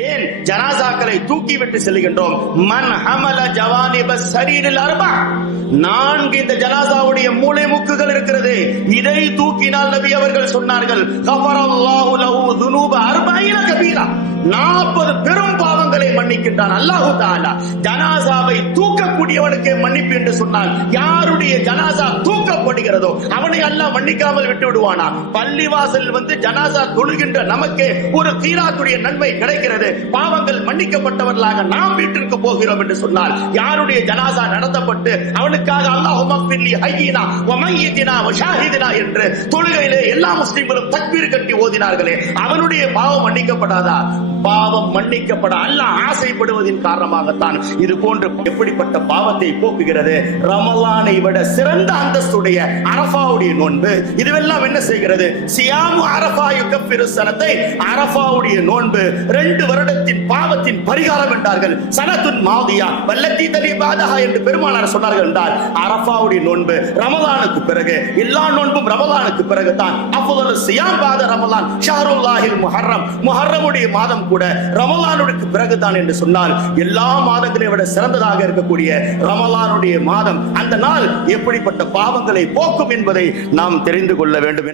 ஏன் ஜனாசாக்களை தூக்கிவிட்டு செல்கின்றோம்? மன் ஹமல ஜவானிப ஸரீரில் அர்பா, 4 இந்த ஜனாசாவுடைய மூளை முக்குகள் இருக்கிறது. இதை தூக்கினால் நபி அவர்கள் சொன்னார்கள், கஃபரல்லாஹு லஹு துனூப 40 கபீரா, 40 பெரும் பாவங்களை மன்னிக்கின்றான் அல்லாஹு தஆலா. ஜனாசாவை தூக்கக்கூடியவனுக்கு மன்னிப்பு என்று சொன்னால், யாருடைய ஜனாசா தூக்கப்படுகிறதோ அவனை அல்லாஹ் மன்னிக்காமல் விட்டு விடுவானா? பள்ளிவாசல் வந்து ஜனாசா தொழுகின்ற நமக்கு ஒரு கீராத்துடைய நன்மை கிடைக்கிறது. பாவங்கள் மன்னிக்கப்பட்டவர்களாக நாம் வீட்டிற்கு போகிறோம் என்று சொன்னால், யாருடைய ஜனாசா நடத்தப்பட்டு அவனுக்காக அல்லாஹும்ம ஃபிர்லி ஹய்யினா வ மய்யிதினா வ ஷாஹிதினா என்று தொழுகையிலே எல்லா முஸ்லிம்களும் தக்பீர் கட்டி ஓதினார்களே, அவனுடைய பாவம் மன்னிக்கப்படாதா? பாவம் மன்னிக்கப்பட அல்லாஹ் ஆசைப்படுவதின் காரணமாகத்தான் இது போன்ற எப்படிப்பட்ட பாவத்தை போக்குகிறது. ரமலானை விட சிறந்த அந்தஸ்துடைய அரஃபாவுடைய நோன்பு இதுவெல்லாம் என்ன செய்கிறது? சியாமு அரஃபா யுகஃபிரு ஸனத்தை, அரஃபாவுடைய நோன்பு 2 வருடத்தின் பாவத்தின் பரிகாரம் என்றார்கள். சனத்துன் மாதியா வல்லத்தி தலி பாதஹா என்று பெருமானார் சொன்னார்கள் என்றால், அரஃபாவுடைய நோன்பு ரமலானுக்கு பிறகு, எல்லா நோன்பும் ரமலானுக்கு பிறகு தான் அஃதலு சியாம் பாத ரமலான் ஷஹ்ருல்லாஹில் முஹர்ரம், முஹர்ரமுடைய மாதம் கூட ரமலானுக்கு பிறகுதான் என்று சொன்னால், எல்லா மாதங்களை விட சிறந்ததாக இருக்கக்கூடிய ரமலானுடைய மாதம், அந்த நாள் எப்படிப்பட்ட பாவங்களை போக்கும் என்பதை நாம் தெரிந்து கொள்ள வேண்டும்.